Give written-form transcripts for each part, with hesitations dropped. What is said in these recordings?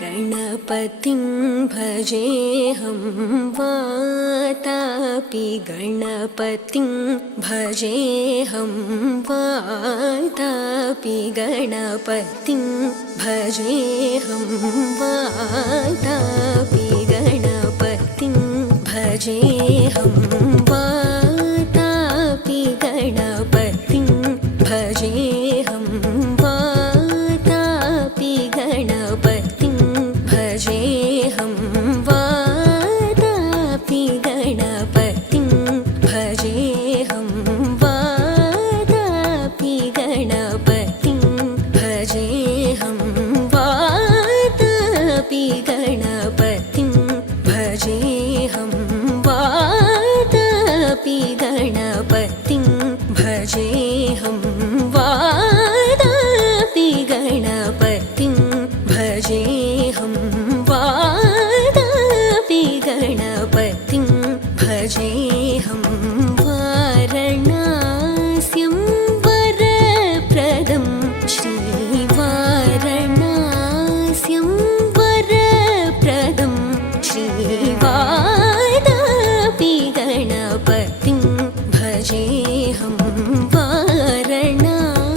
गणपतिं भजेऽहं वातापि गणपतिं भजेऽहं वातापि गणपतिं भजेऽहं वातापि गणपतिं भजेऽहं वातापि गणपतिं भजेऽहं वातापि गणपतिं भजेऽहं वातापि गणपतिं भजेऽहं वातापि गणपतिं भजेऽहं वातापि गणपतिं भजेऽहं वातापि गणपतिं भजेऽहं वातापि गणपतिं भजेऽहं वातापि गणपतिं भजेऽहं वारणास्यं वरप्रदं श्रीवारणास्यं वरप्रदं श्रीवातापि गणपतिं भजेऽहं वारणास्यं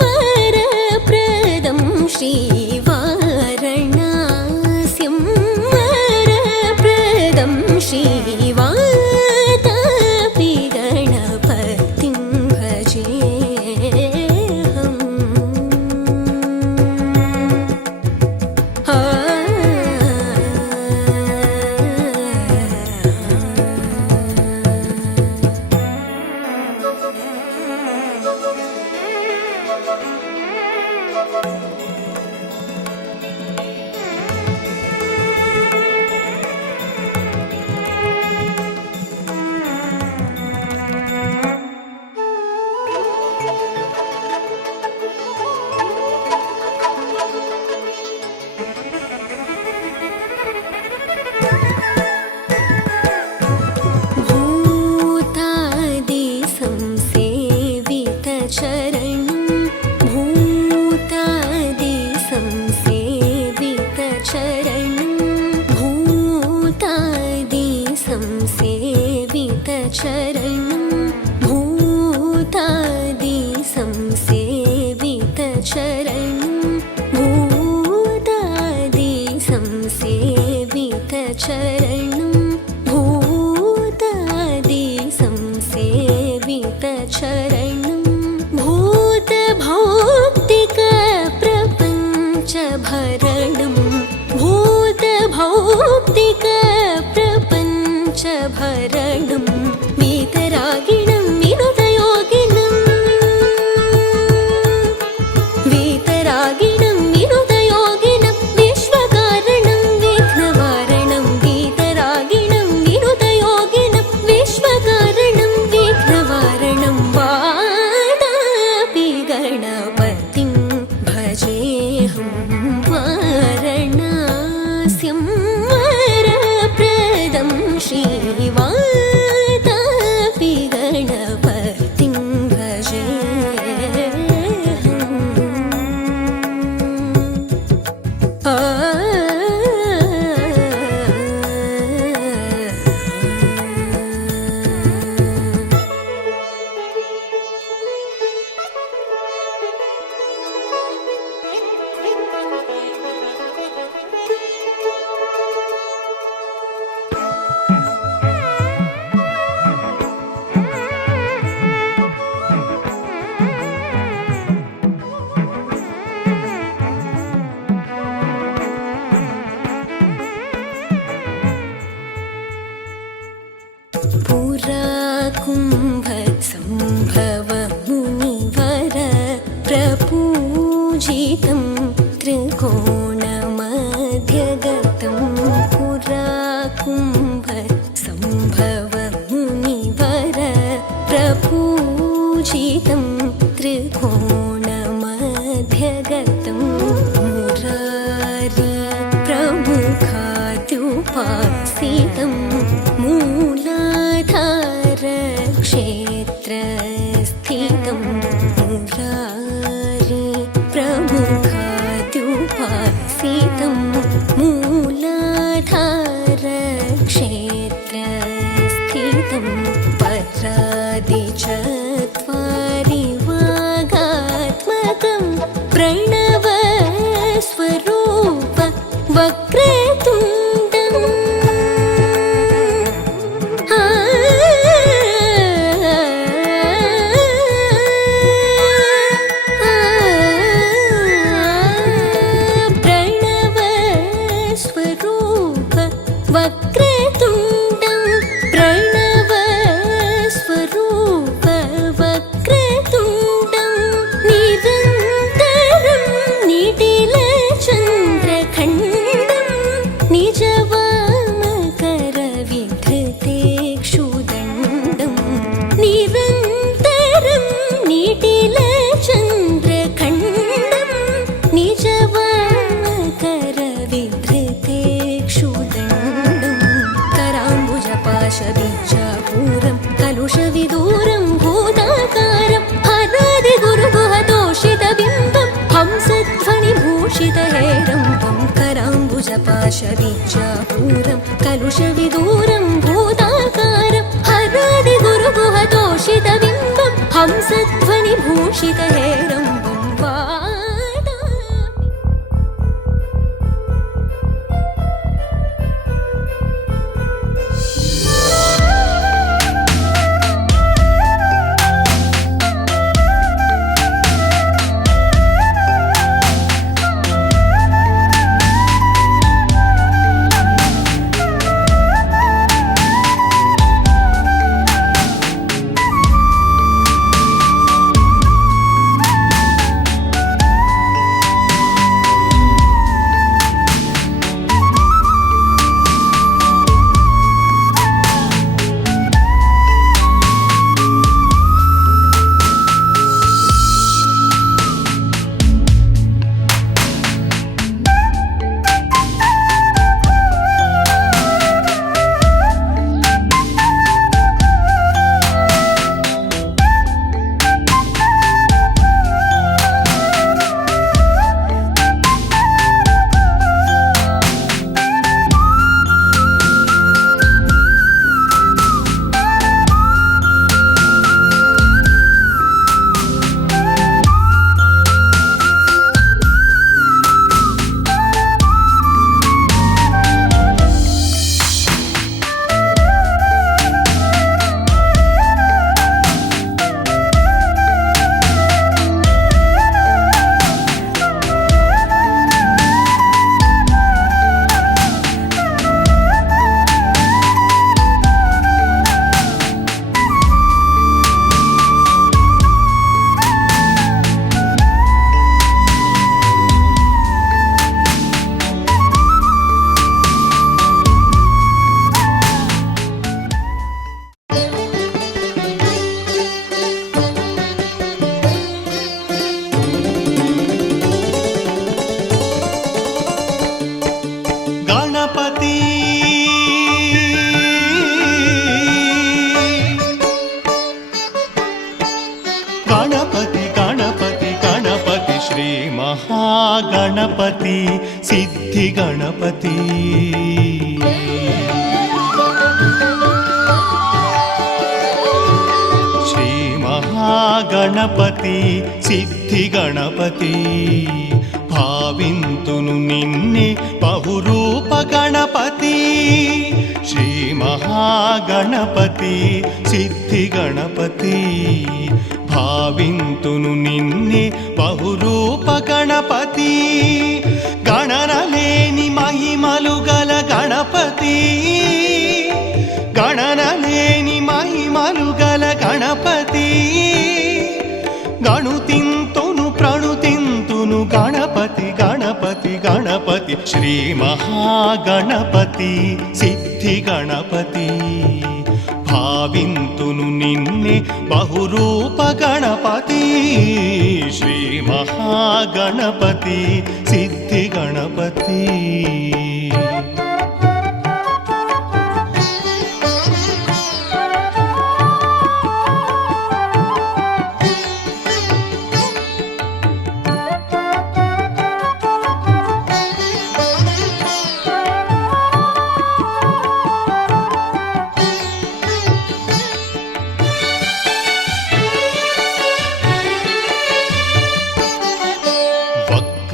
वरप्रदं श्रीवारणास्यं वरप्रदं श्रीवातापि गणपतिं भजेऽहम्। भरणं वीतरागिणं विनुतयोगिनं वीतरागिणं विनुतयोगिनं विश्वकारणं विघ्नवारणं वीतरागिणं विनुतयोगिनं विश्वकारणं विघ्नवारणं वातापि गणपतिं भजेऽहं वारणास्यं वरप्रदं श्रीवातापि गणपतिं भजेऽहम्। पुरा कुम्भसम्भव मुनिवर प्रपूजितं त्रिकोणमध्यगतं पुरा कुम्भ सम्भव मुनिवर प्रपूजितं त्रिकोणमध्यगतं मुरारी प्रमुखाद्युपासितं मूलाधारक्षेत्रस्थितं मुरारी प्रमुखाद्युपासितं मूलाधारक्षेत्रस्थितं परादिचत्वारि वागात्मकं प्रणवस्वरूप वक्रतुण्डम् प्रणवस्वरूप वक्रतुण्डं प्रणवस्वरूप वक्रतुण्डं निरन्तरं निटिलचन्द्रखण्डं निजवामकरविधृतेक्षुदण्डं निरन्तरं निटिलचन्द्रखण्डं निजवामकरविधृतेक्षुदण्डं कराम्बुजपाशबीजापूरं कलुषविदूरं भूताकारं हरादिगुरुगुहतोषितबिम्बं हंसध्वनिभूषितहेरम्बं कराम्बुजपाशबीजापूरं कलुषविदूरं भूताकारं हरादिगुरुगुहतोषितबिम्बं हंसध्वनिभूषितहेरम्बं गणपति सिद्धि गणपति श्री महागणपति सिद्धि गणपति भाविंतुनु निन्ने बहुरूप गणपति श्री महागणपति सिद्धि गणपति भाविंतुनु निन्ने बहुरूप गणपति गणनलेनि महिमलु गल गणपति गणनलेनि महिमलु गल गणपति गणुतिंतुनु प्रणुतिंतुनु गणपति गणपति गणपति श्री महागणपति सिद्धि సిద్ధి గణపతి భావింతును నిన్నే బహురూప గణపతి శ్రీ మహాగణపతి సిద్ధి గణపతి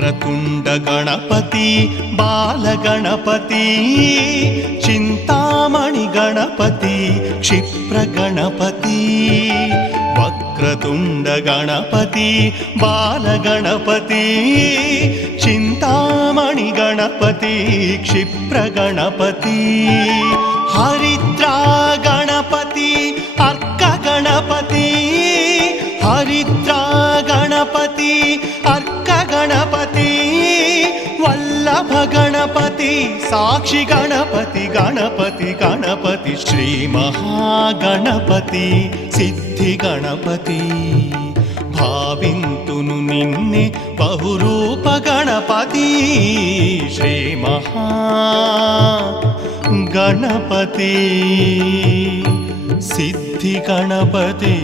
వక్రతుండ గణపతి బాలగణపతి చింతామణి గణపతి క్షిప్ర గణపతి వక్రతుండ గణపతి బాలగణపతి చింతామణి గణపతి క్షిప్ర గణపతి హరిద్రా గణపతి అర్క గణపతి హరిద్రా గణపతి అర్క గణపతి వల్లభ గణపతి సాక్షి గణపతి గణపతి గణపతి శ్రీ మహాగణపతి సిద్ధి గణపతి భావింతును నిన్నే బహురూప గణపతి శ్రీ మహా గణపతి సిద్ధి గణపతి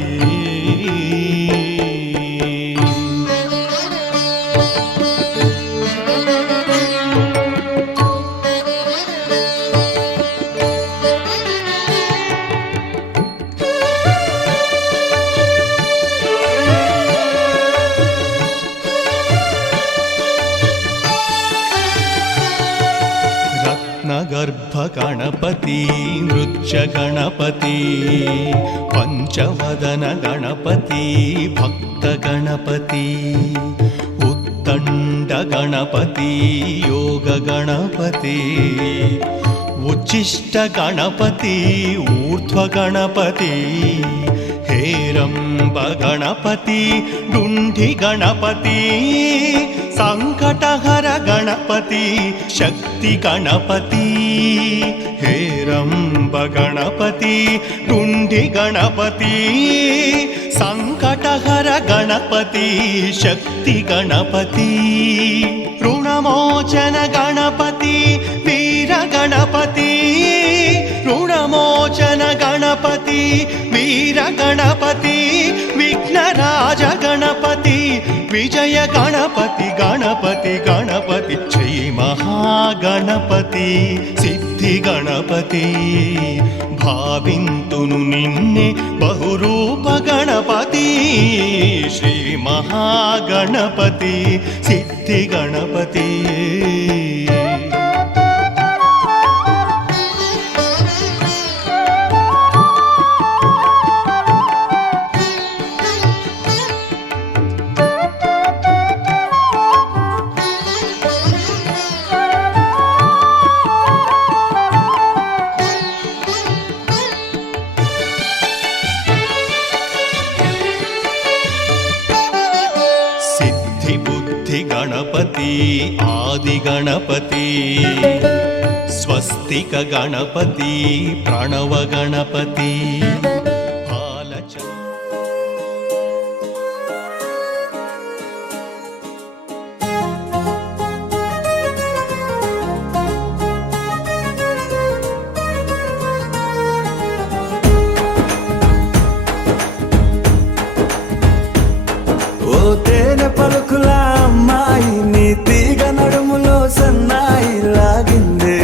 గర్భ గణపతి నృత్య గణపతి పంచవదన గణపతి భక్త గణపతి ఉత్తండ గణపతి యోగ గణపతి ఉచ్చిష్ట గణపతి ఊర్ధ్వ గణపతి హేరంబ గణపతి డుండి గణపతి సంకటహర గణపతి శక్తి గణపతి హేరంబ గణపతి డుండి గణపతి సంకటహర గణపతి శక్తి గణపతి రుణమోచన గణపతి వీర గణపతి రుణమోచన గణపతి వీర గణపతి విఘ్నరాజ గణపతి విజయ గణపతి గణపతి గణపతి శ్రీ మహాగణపతి సిద్ధి గణపతి భావింతును నిన్నే బహురూప గణపతి శ్రీ మహాగణపతి సిద్ధి గణపతి గణపతి ఆది గణపతి స్వస్తిక గణపతి ప్రణవ గణపతి తేనె పలుకుల అమ్మాయి నీ తీగ నడుములో సన్నాయి లాగిందే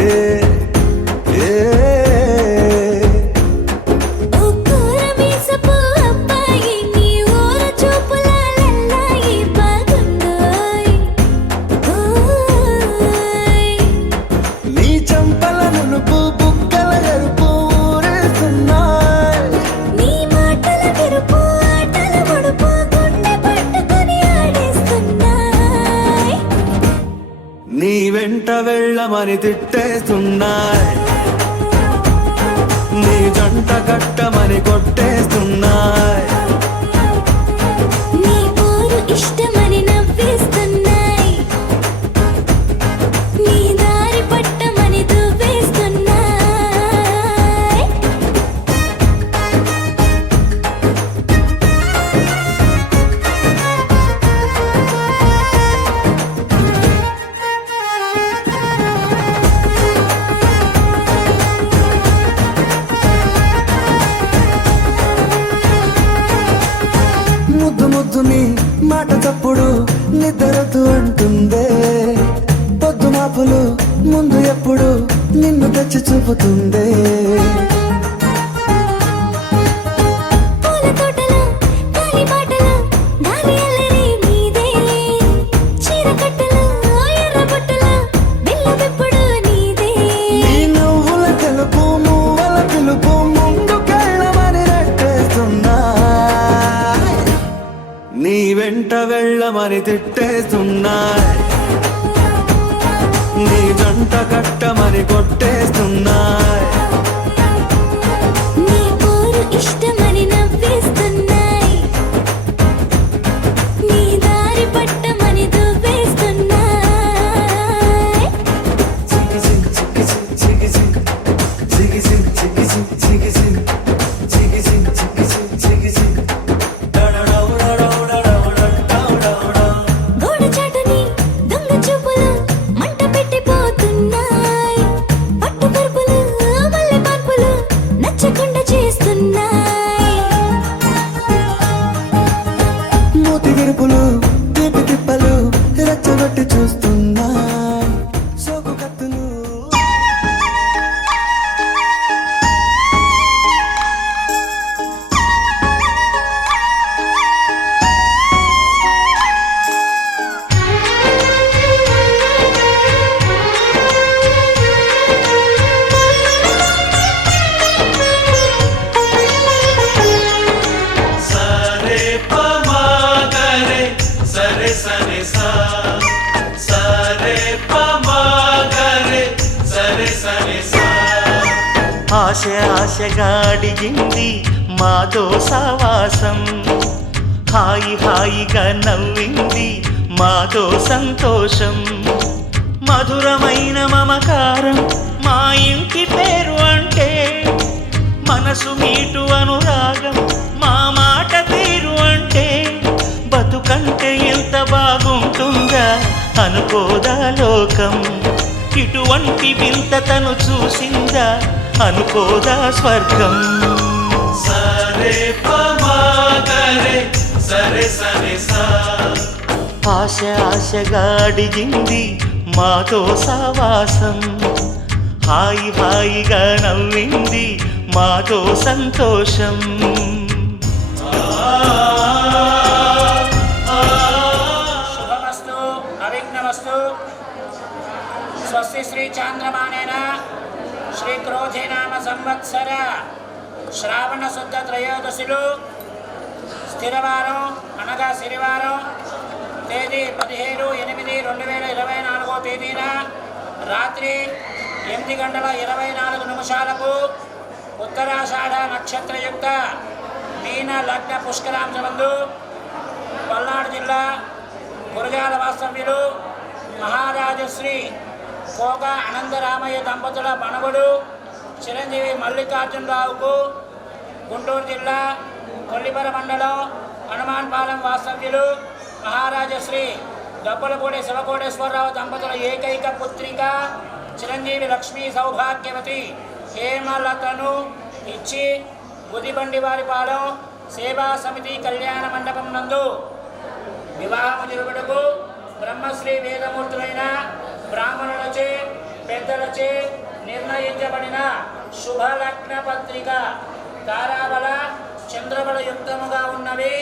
నీ చంపల నునుపు బుగ్గల ఎరుపు ఊరేస్తున్నాయి నీ మాటల విరుపు ఆటల ముడుపు గుండె పట్టుకొని ఆడేస్తున్నాయి నీ వెంట వెళ్ళమని తిట్టేస్తున్నాయి నీ జంట కట్టమని కొట్టేస్తున్నాయి నీ ఊరు ఇష్టమని నవ్వేస్తున్నాయి నీ దారి పట్టమని దువ్వేస్తున్నాయి నీ మాట తప్పుడు నిద్రతూ అంటుందే, పొద్దు మాపులు ముందు ఎప్పుడు నిన్ను తెచ్చి చూపుతుందే. పూల తోటలో గాలి బాటలో గాలి అల్లరి నీదే, చీర కట్టలో ఎర్ర బుట్టలో బిల్ల విప్పుడు నీదే. నీ నువ్వుల తెలుపు మువ్వల పిలుపు ముందుకెళ్ళమని నెట్టేస్తున్నా, నీ వెంట వెళ్ళమని తిట్టేస్తున్నా, నీ జంట కట్టమని కొట్టేస్తున్నా. నీ పోరు ఇష్టమని నవ్విస్తున్నాయి, నీ దారి పట్టమని దువ్వేస్తున్నాయి. చికి చికి చికి చికి చికి చికి చికి చికి చికి చికి చికి చికి చికి చికి గోడ చాటుని దొంగ చూపులు మంట పెట్టిపోతున్నాయి, పట్టు పరుపులు మల్లె మార్పులు నచ్చకుండా చేస్తున్నాయి. మూతి విరుపులు తీపి తిప్పలు రెచ్చగొట్టి చూస్తున్నా, సోకు కత్తులు. సరే పమాగరే సరే సరే సా సరే పమాగరే సరే సరే సా. ఆశ ఆశగా అడిగింది మాతో సావాసం, హాయి హాయిగా నవ్వింది మాతో సంతోషం, మధురమైన మమకారం మా ఇంటి పేరు అంటే, మనసు మీటు అనురాగం మా మాట తీరు అంటే, బతుకంటే ఎంత బాగుంటుందా అనుకోదా లోకం, ఇటువంటి వింత తను చూసిందా అనుకోదా స్వర్గం. సరే పమాగరే సరే సరే సా. ఆశ ఆశగా అడిగింది మాతో సావాసం, హాయి హాయిగా నవ్వింది మాతో సంతోషం. శుభమస్తు అవిఘ్నమస్తు. స్వస్తి శ్రీ చాంద్రమానేన శ్రీ క్రోధే నామ సంవత్సర శ్రావణ శుద్ధ త్రయోదశిలు స్థిరవారం అనగా శనివారం తేదీ 17/8/2024 తేదీన రాత్రి 8:24 ఉత్తరాషాఢ నక్షత్రయుక్త మీన లగ్న పుష్కరాంశమందు పల్నాడు జిల్లా గురజాల వాస్తవ్యులు మహారాజశ్రీ కోక అనంతరామయ్య దంపతుల మనవడు చిరంజీవి మల్లికార్జునరావుకు గుంటూరు జిల్లా కొల్లిపర మండలం హనుమాన్పాలెం వాస్తవ్యులు మహారాజశ్రీ దప్పలపూడి శివకోటేశ్వరరావు దంపతుల ఏకైక పుత్రిక చిరంజీవి లక్ష్మీ సౌభాగ్యవతి హేమలతను ఇచ్చి బుదిబండివారిపాలెం సేవా సమితి కళ్యాణ మండపం నందు వివాహము జరుగుటకు బ్రహ్మశ్రీ వేదమూర్తులైన బ్రాహ్మణులచే పెద్దలచే నిర్ణయించబడిన శుభలగ్న పత్రిక తారాబల చంద్రబల యుక్తముగా ఉన్నవి.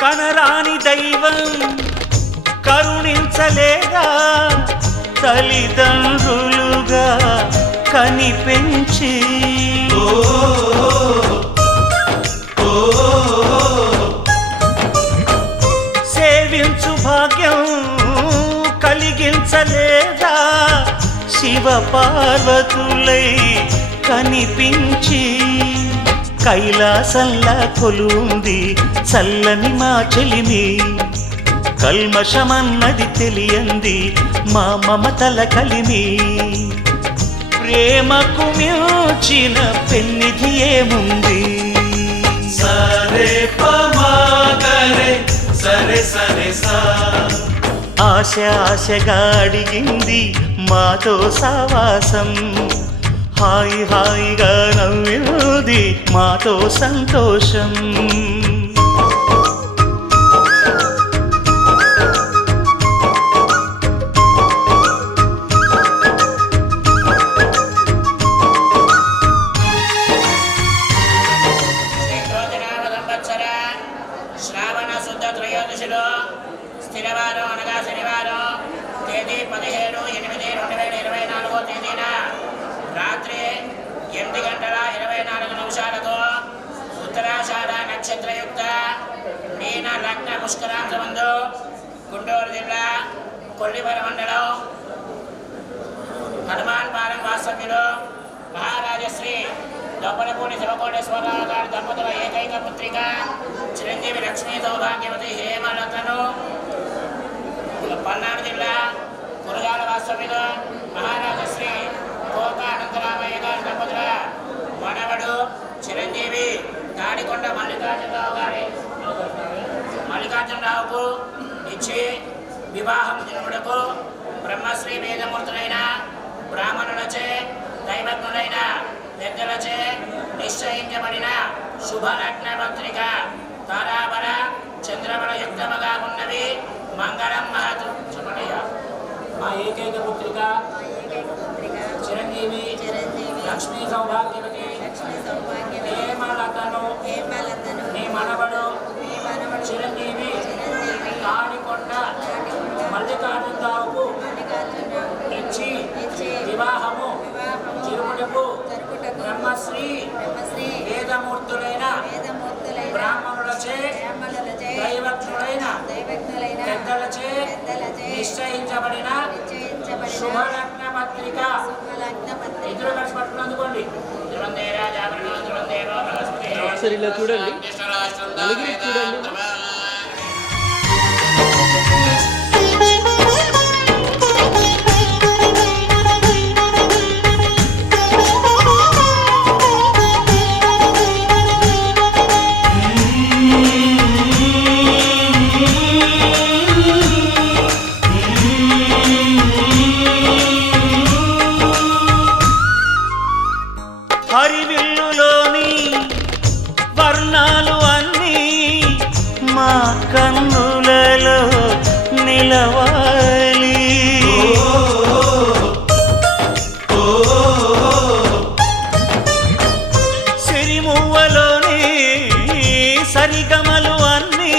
కనరాని దైవం కరుణించలేదా, తల్లిదండ్రులుగా కనిపెంచి సేవించు భాగ్యం కలిగించలేదా, శివ పార్వతులై కనిపించి కైలాసంలా కొలుంది చల్లని మా చెలిమి, కల్మషమన్నది తెలియంది మా మమతల కలిమి, ప్రేమకు మించిన పెన్నిధి ఏముంది? సరే పమాగరే సరే సరే సా ఆశ ఆశగా అడిగింది మాతో సావాసం, హాయి హాయిగా నవ్వింది మాతో సంతోషం. శ్రావణ శుద్ధ త్రయోదశిలో స్థిరవారం అనగా శనివారం తేదీ 17/8/2024 తేదీన రాత్రి 8:24 ఉత్తరాషాఢ నక్షత్రయుక్త మీన లగ్న పుష్కరాంశమందు గుంటూరు జిల్లా కొల్లిపర మండలం హనుమాన్ పాలెం వాస్తవ్యులు మహారాజశ్రీ దొప్పలపూడి శివకోటేశ్వరరావు గారి దంపతుల ఏకైక పుత్రిక చిరంజీవి లక్ష్మీ సౌభాగ్యవతి హేమలతను పల్నాడు జిల్లా కురగాల వాస్తవ్యులు మహారాజశ్రీ కోక అనంతరామయ్య గారి దంపతుల మనవడు చిరంజీవి తాడికొండ మల్లికార్జునరావుకు ఇచ్చి వివాహం జరుపుటకు బ్రహ్మశ్రీ వేదమూర్తులైన బ్రాహ్మణులచే దైవజ్ఞులైన పెద్దలచే నిశ్చయించబడిన శుభలగ్న పత్రిక తారాబల చంద్రబల యుక్తముగా ఉన్నవి. మంగళం మహతు చెప్పనయ్యా. మా ఏకైక పుత్రిక చిరంజీవి లక్ష్మీ సౌభాగ్యవతి హేమలతను నీ మనవడు చిరంజీవి తాడికొండ మల్లికార్జునరావుకు ఇచ్చి వివాహము జరుపుటకు బ్రహ్మశ్రీ వేదమూర్తులైన బ్రాహ్మణులచే దైవజ్ఞులైన పెద్దలచే నిశ్చయించబడిన శుభలగ్న పత్రిక. ఇద్దరు కలిసి పట్టుకుని అందుకోండి. ఒకసారి ఇలా చూడండి, నలుగురి చూడండి. హరివిల్లులోని వర్ణాలు అన్నీ మా కన్నులలో నిలవాలి. సిరిమువ్వలోని సరిగమలు అన్నీ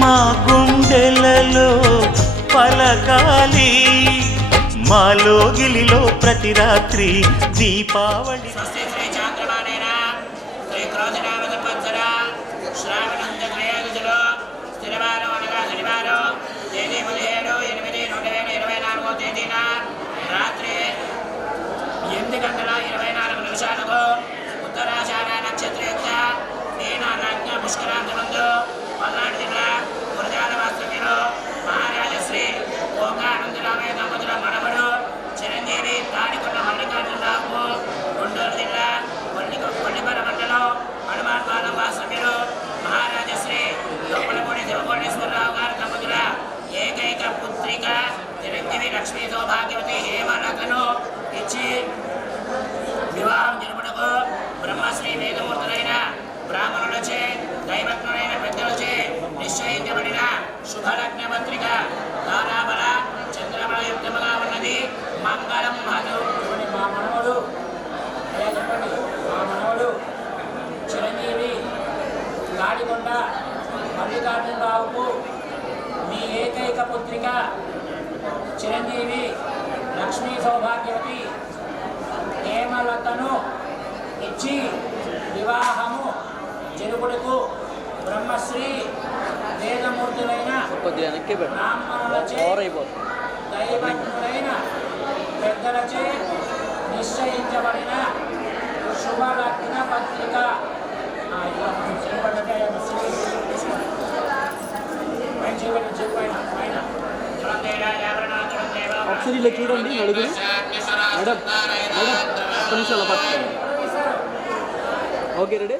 మా గుండెలలో పలకాలి. మాలోగిలిలో ప్రతి రాత్రి దీపావళి. స్వస్తి శ్రీ చాంద్రమానేన శ్రీ క్రోధనామ సంవత్సర శ్రావణంద త్రయోదశిలో స్థిరవారం అనగా శనివారం తేదీ 17/8/2024 తేదీన రాత్రి 8:24 ఉత్తరాషాఢ నక్షత్రయుక్త మీన లగ్న పుష్కరాంశమందు పల్నాడు జిల్లా గురజాల వాస్తవ్యులు మహారాజశ్రీ కోక అనంతరామయ్య దంపతుల మనవడు చిరంజీవి తాడికొండ మల్లికార్జునరావుకు గుంటూరు జిల్లా కొల్లిపర మండలం హనుమాన్ పాలెం వాస్తవ్యులు మహారాజశ్రీ దొప్పలపూడి శివకోటేశ్వరరావు గారి దంపతుల ఏకైక పుత్రిక చిరంజీవి లక్ష్మీ సౌభాగ్యవతి హేమలతను ఇచ్చి వివాహం జరుపుటకు బ్రహ్మశ్రీ వేదమూర్తులైన బ్రాహ్మణులచే దైవజ్ఞులైన పెద్దలచే నిశ్చయించబడిన శుభలగ్న పత్రిక తారాబల చంద్రబల యుక్తముగా ఉన్నది. మంగళం మహతు. మా మనవడు చెప్పండి, మా మనవడు చిరంజీవి తాడికొండ మల్లికార్జునరావుకు మీ ఏకైక పుత్రిక చిరంజీవి లక్ష్మీ సౌభాగ్యవతి హేమలతను ఇచ్చి వివాహము జరుపుటకు బ్రహ్మశ్రీ వేదమూర్తులైన కొద్దిగా వెనక్కి పెట్టు, బ్రాహ్మణులచే ఓవర్ అయిపోతుంది. దైవజ్ఞులైన పెద్దలచే నిశ్చయించబడిన శుభలగ్న పత్రిక. ఒకసారి ఒకసారి ఇలా చూడండి నలుగురు. మేడం మేడం ఒక్క నిమిషం అలా పట్టుకోండి. Okay ready.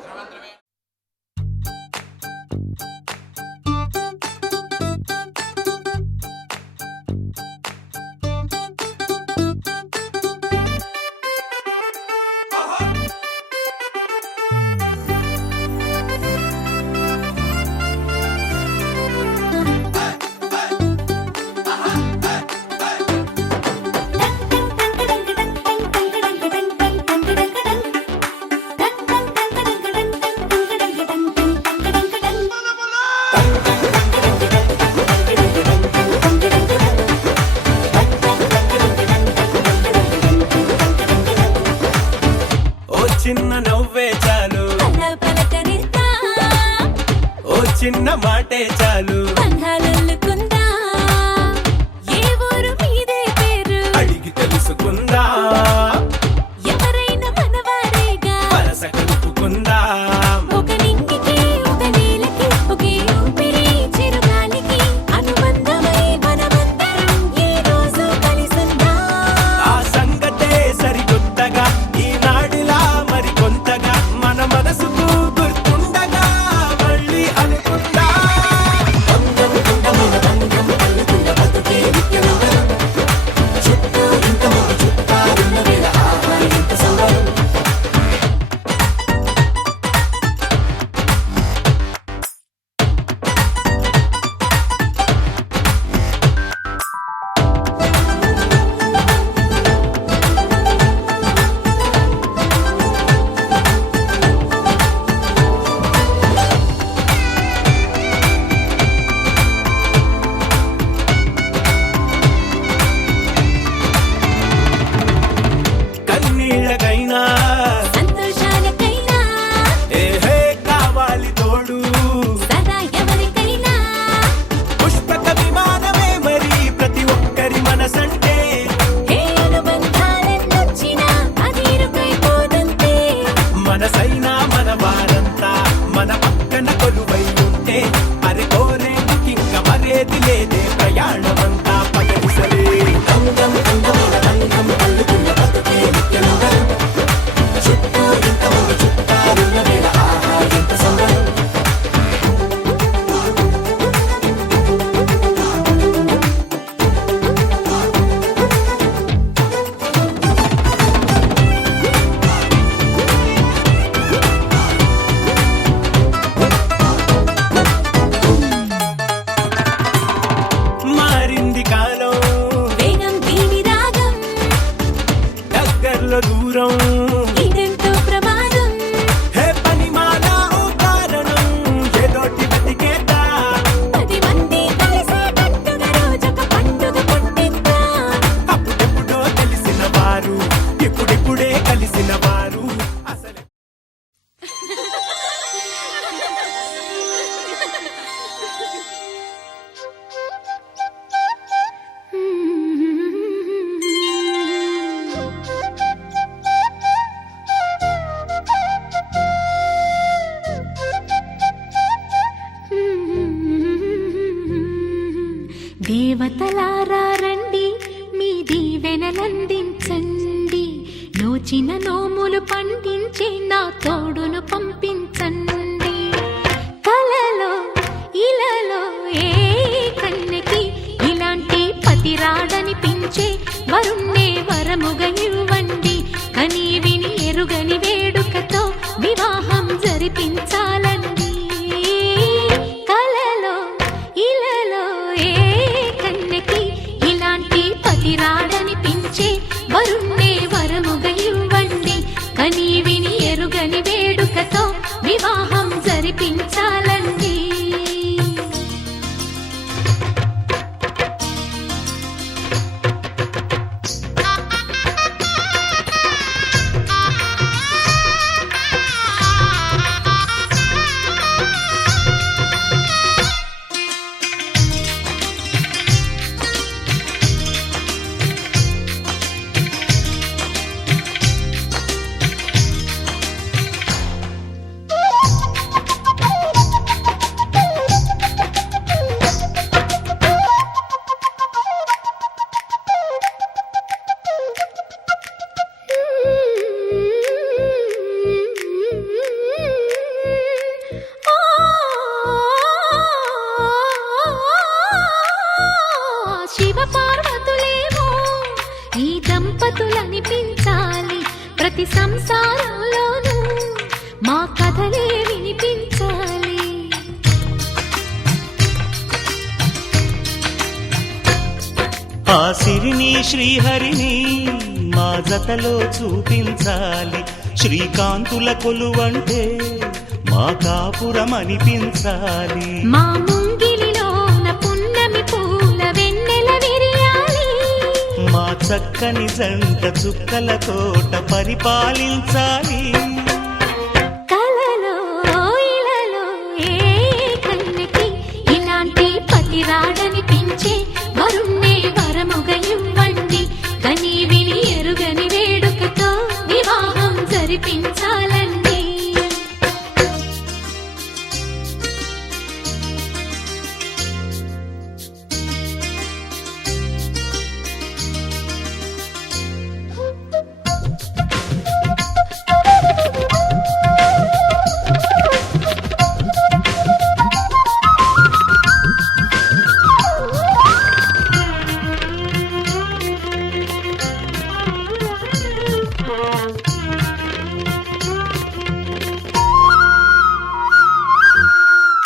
చిన్న నవ్వే చాలు, అలా పలకరిస్తా, ఓ చిన్న మాటే చాలు, బంధాలల్లుకుందా, ఏ ఊరు మీదే పేరు అడిగి తెలుసుకుందా, ఎవరైనా మనవారేగా, వరస కలుపుకుందా. ఒక నింగికి ఒక నేలకి ఒకే ఊపిరి చిరుగాలికి అనుబంధమై మనమందరం ఈ రోజు కలిసుందా. ఆ సంగతే సరికొత్తగా ఈనాడిలా మరి కొంతగా మన మనసుకు గుర్తుండగా మళ్ళీ అనుకుందా. బంధం బంధమైన బంధం కలుగుతున్న బతుకే నిత్యనూతనం. చుట్టూ ఇంతమంది చుట్టాలున్న వేళ ఆహా ఎంత సంబరం. కన్నీళ్ళకైనా సంతోషాలకైనా ఏహే కావాలి తోడు. సదా ఎవరికైనా పుష్పక విమానమే మరి ప్రతి ఒక్కరి మనసంటే. ఏ అనుబంధాలెన్నొచ్చినా అది ఇరుకైపోదంతే. మనసైనా మన వారంతా మన పక్కన కొలువై ఉంటే అరే కోరేందుకింక మరేది లేదే ప్రయాణమంతా పగలిసలే. బంధం బంధమైన బంధం కలుగుతున్న బతుకే నిత్యనూతనం. చుట్టూ ఇంతమంది చుట్టాలున్న వేళ ఆహా ఎంత సంబరం. మారింది కాలం, వేగం దీని రాగం, దగ్గరలో దూరం, ఇదెంతో ప్రమాదం. హే పని మాలా ఓ కారణం ఏదోటి బతికేద్దా. 10 మంది కలిసేటట్టుగా రోజొక పండుగ పుట్టిద్దా. అప్పుడెప్పుడో తెలిసిన వారు ఇప్పుడిప్పుడే కలిసిన వారు అసలు. దేవతలారా రండి, మీ దీవెనలందించండి, నోచిన నోములు పండించే నా తోడును పంపించండి. కలలో ఇలలో ఏ కన్నెకి ఇలాంటి పతి రాడనిపించే వరుణ్ణే వరముగా ఇవ్వండి. కని విని ఎరుగని వేడుకతో వివాహం జరిపించాలండి. కలలో ఇలలో ఏ కన్నెకి ఇలాంటి పతి రాడనిపించే వరుణ్ణే వరముగా ఇవ్వండి. కని విని ఎరుగని వేడుకతో వివాహం జరిపించాలండి. శివ పార్వతులేమో ఈ దంపతులనిపించాలి, ప్రతి సంసారంలోనూ మా కథలే వినిపించాలి. ఆ సిరిని శ్రీహరిని మా జతలో చూపించాలి, శ్రీకాంతుల కొలువంటే మా కాపురం అనిపించాలి. మా ముంగిలిలోన పున్నమి పూల వెన్నెల విరియాలి, మా చక్కని జంట చుక్కల తోట పరిపాలించాలి. కలలో ఇలలో ఏ కన్యకి ఇలాంటి పతి రాడనిపించే వరుణ్ణే వరముగ ఇవ్వండి, కని విని ఎరుగని వేడుకతో వివాహం జరిపించాలండి.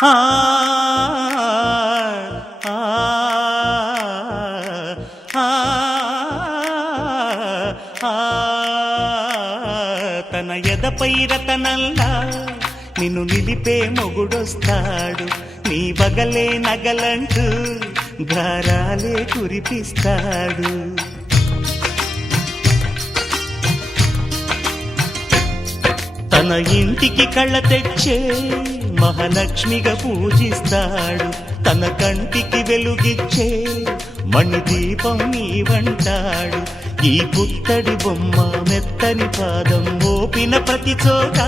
ఆ ఆ ఆ తన ఎదపై రతనల్లా నిన్ను నిలిపే మొగుడొస్తాడు, నీ బగలే నగలంటూ గారాలే కురిపిస్తాడు. తన ఇంటికి కళ్ళ తెచ్చే మహాలక్ష్మిగా పూజిస్తాడు, తన కంటికి వెలుగిచ్చే మణిదీపం నీవంటాడు. ఈ పుత్తడి బొమ్మ మెత్తని పాదం మోపిన ప్రతి చోట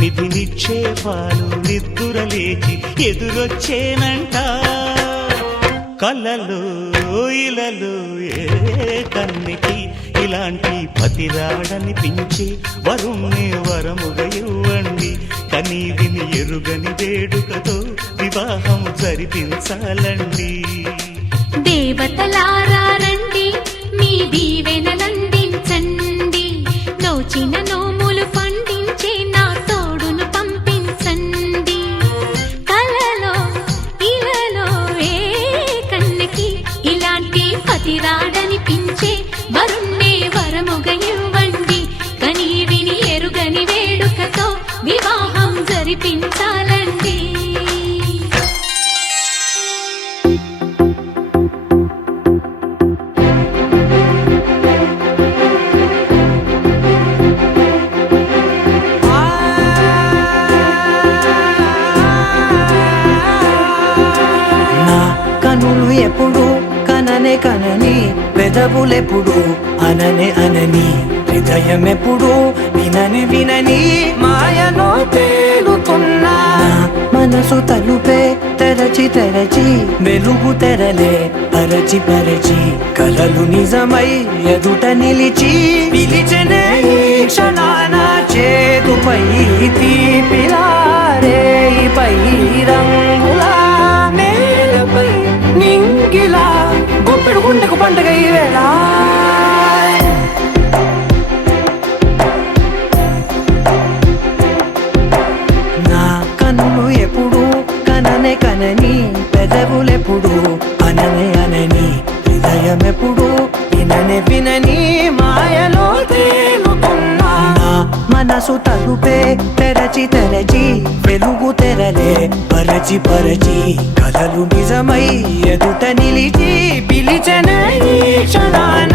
నిధి నిక్షేపాలు నిద్దురలేచి ఎదురొచ్చేనంట. కలలో ఇలలో ఏ కన్నికి ఇలాంటి పతిరాడనిపించి వరుణ్ణి వరముగా ఇవ్వండి, కని విని ఎరుగని వేడుకతో వివాహం జరిపించాలండి. దేవతలారా రండి, మీ దీవెనలందించండి, నోచిన నోములు పండించే నా తోడును పంపించండి. కలలో ఇలలో ఏ కన్యకి ఇలాంటి పతిరాడనిపించే వరుణ్ణే వరముగ ఇవ్వండి, కని విని ఎరుగని వేడుకతో వివాహం జరిపించాలండి. నా కనులు ఎప్పుడు కననే కనని, పెదవులెప్పుడు అననే అనని, హృదయం ఎప్పుడు వినని వినని మాయలో తేలుతున్నా. మనసు తలుపే తెరచి తెరచి వెలుగు తెరలే పరచి పరచి, కలలు నిజమై ఎదుట నిలిచి పిలిచనే ఈ క్షణాన చేతుపై తీపిలారే పై రంగులా నేలపై నింగిలా గుప్పెడు గుండెకు పండుగ ఈ వేళ. నా కన్నులు ఎప్పుడు కననే కనని, పెదవులెప్పుడు అననే అనని, హృదయం ఎప్పుడు విననే వినని మాయలో తేలుతున్నా. నా మనసు తలుపే తెరచి తెరచి వెలుగు తెరలే పరచి పరచి, కలలు నిజమై ఎదుట నిలిచి పిలిచనే ఈ క్షణాన.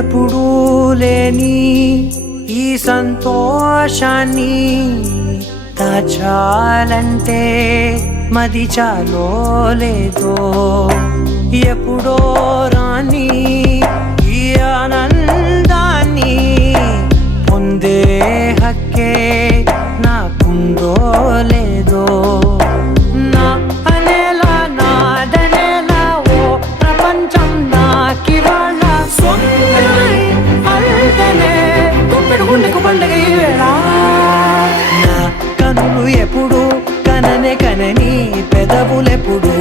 ఎప్పుడూ లేని ఈ సంతోషాన్ని దాచాలంటే మది చాలో లేదో, ఎప్పుడో రాని ఈ ఆనందాన్ని పొందే హక్కే నాకుందో లేదో. కననే కనని పెదవులెప్పుడు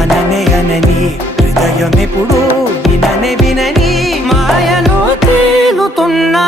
అననే అనని హృదయమెప్పుడు విననే వినని మాయలో తేలుతున్నా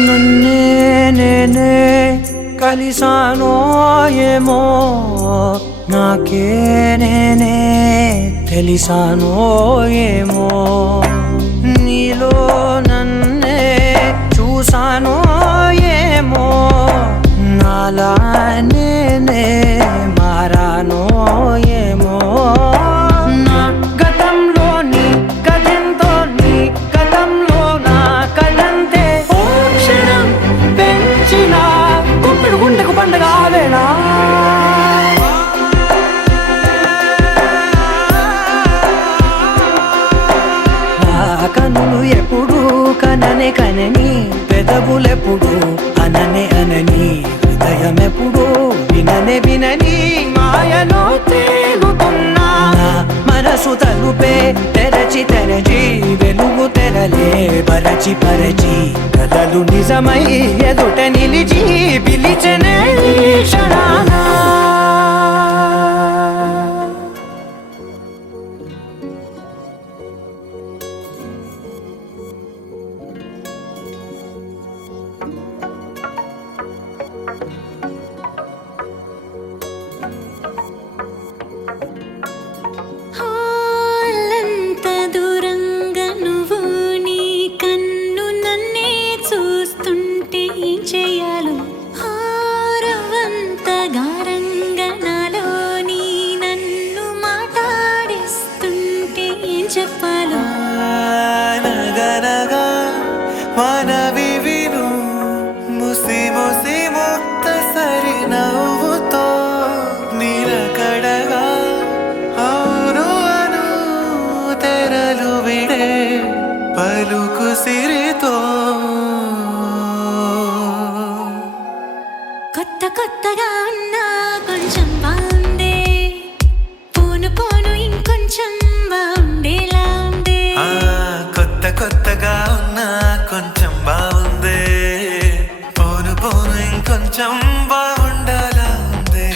నన్నే నేనే కలిసానో ఏమో నాకే నేనే తెలిసానో ఏమో నీలో నన్నే చూసానో ఏమో నాలా నేనే మారానో ఏమో నా గతంలోని కథంతో నీ గతంలో నా కథంతే ఓ క్షణం పెంచిన గుప్పెడు గుండెకు పండగ ఆవేనా కనులు ఎప్పుడు కననే కనని పెదవులెప్పుడు అననే అనని హృదయమెప్పుడు విననే వినని మాయలో తేలుతున్నా మనసు తలుపే తెరచి తెరచి వెలుగు తెరలే పరచి పరచి కథలు నిజమై ఎదుట నిలిచి పిలిచనే క్షణానా హాలంత దూరంగా నువ్వు నీ కన్ను నన్నే చూస్తుంటే ఏం చేయాలో హారవంత గారంగా నాలో నీ నన్ను మాట్లాడిస్తుంటే ఏం చెప్పాలో నగనగా మనవి విను ముసి ముసి ముక్త సరి నవ్వుతో నిరకడగా అవును అను తెరలు విడే పలుకు సిరితో కొత్త కొత్తగా ఉన్నా కొంచెం బాగుందే పోను పోను ఇంకొంచెం బాగుండేలా ఉందే కొత్త కొత్తగా ఉన్నా కొంచెం బాగుందే పోను పోను ఇంకొంచెం బాగుండాలా ఉందే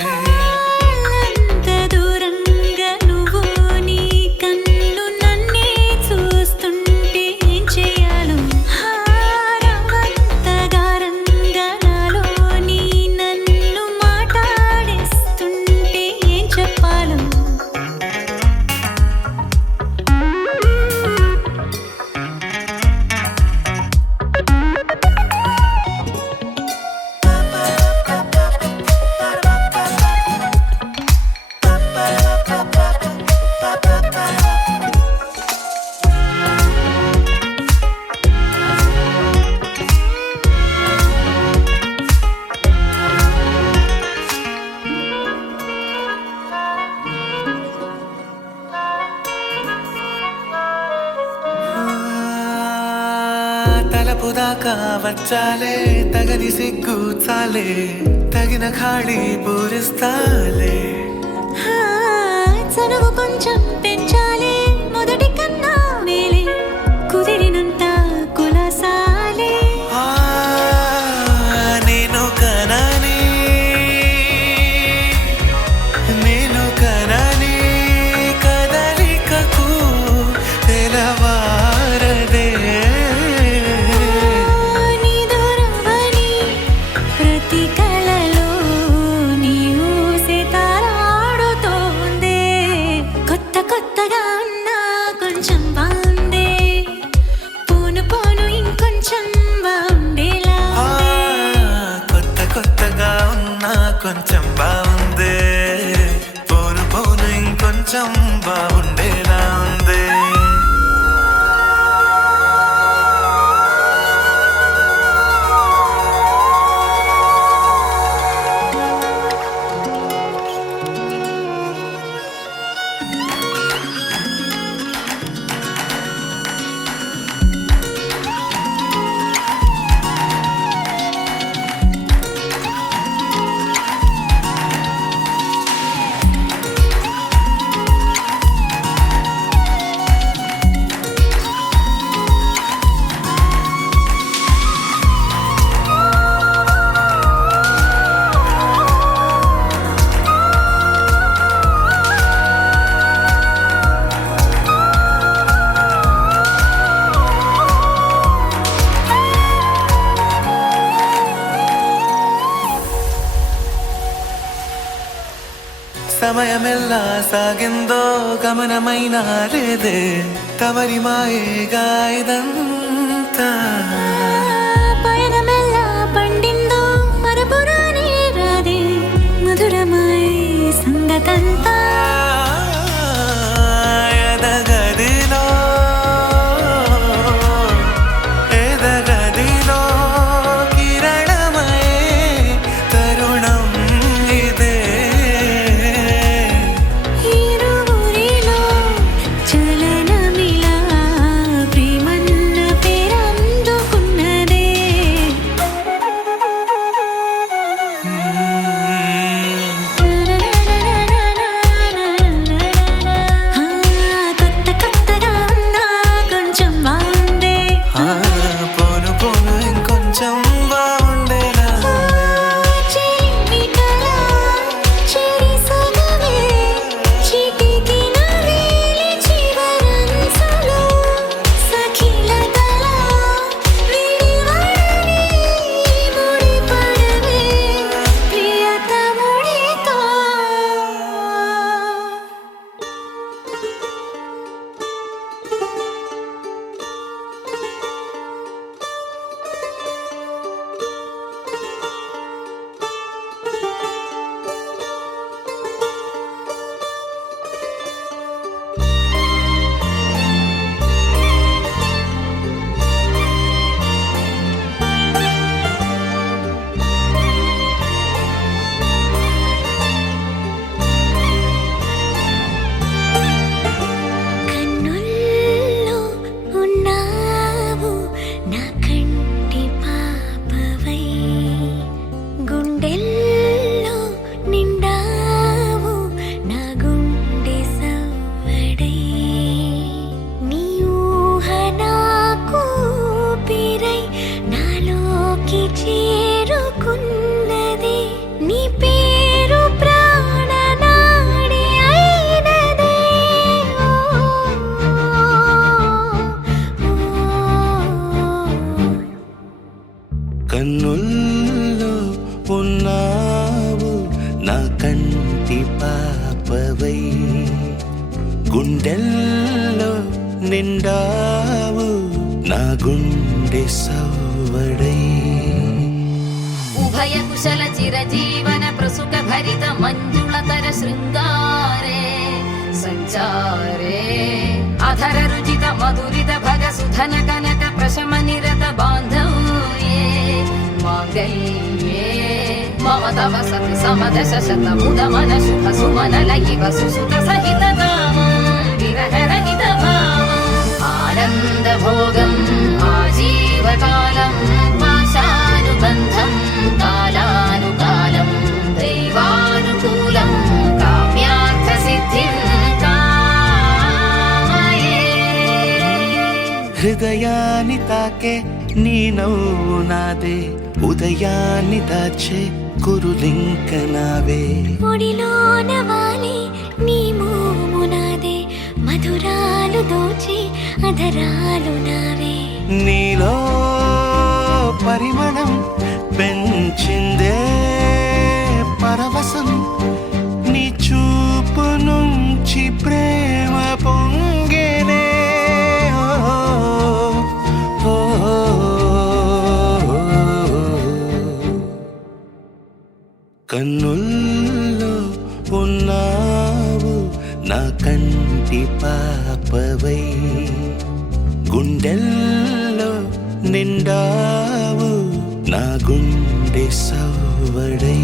అంత దూరంగా నువ్వు నీ కన్ను నన్నే చూస్తుంటే ఏం చేయాలో హారవంత గారంగా నాలో నీ నన్ను మాట్లాడిస్తుంటే ఏం చెప్పాలో తలపు దాకా వచ్చాలే తగని సిగ్గు చాలే తగిన ఖాళీ పూరిస్తాలే చనువు కొంచెం పెంచాలి మొదటి కన్నా మేలే కుదిరినంత కులాసాలే నేను కనని కదలికకు తెలవారదే నీ దూరమని ప్రతి కలలో నీ ఊసే తారాడుతోందే కొత్త కొత్తగా ఉన్నా సమయమెల్లా సాగిందో గమనమైనా లేదే తమరి మాయేగా ఇదంతా పయనమెల్లా పండిందో మరపురాని రాదే మధురమై సంగతంతా ఎదగదిలో కిరణమై తరుణం ఇదే ఇరువురిలో చలనమిలా ప్రేమన్న పేరందుకున్నదే కొత్త కొత్తగా ఉన్నా కొంచెం బాగుందే పోను పోను ఇంకొంచెం బాగుండేలా చెలిమి కళ చెరి సగమే చిటికి నవేలి చివరంచులో సఖిల దళ విడివడని ముడిపడవే ప్రియతముడితో కన్నుల్లో ఉన్నావు నా కంటి పాపవై గుండెల్లో నిండావు నా గుండె సవ్వడై నీ ఊహ నాకు ఊపిరై నాలోకి చేరుకున్నది నీ పేరు ప్రాణనాడి అయినదే కన్నుల్లో ఉన్నావు నా కంటి పాపవై గుండెల్లో నిండావు నా గుండె సవ్వడై ఉభయ కుశల చిరజీవన ప్రసుక భరిత మంజుళతర శృంగారే సంచారే అధర రుచిత మధురిత భగ సుధన కనక ప్రశమ నిరత బాంధవ్యే మాంగళ్యే మమ తవ సతి సమదశ శత ముద మన శుభ సుమన లయివ సుసుత సహిత కామం విరహ రహిత భావం ఆనంద భోగం ఆజీవకాలం పాశానుబంధం కాలానుకాలం దైవానుకూలం కామ్యార్థ సిద్ధిం కామయే హృదయాన్ని తాకే నీ నవ్వు నాదే ఉదయాన్ని దాచే కురులింక నావే ఒడిలోన వాలి నీ మోము నాదే మధురాలు దోచి అధరాలు నావే నీలో పరిమళం పెంచిందే పరవశం నీ చూపు నుంచి ప్రేమ పొంగేనే ఓ, ఓ, ఓ. కన్నుల్లో ఉన్నావు నా కంటి పాపవై గుండెల్లో నిండావు నా గుండె సవ్వడై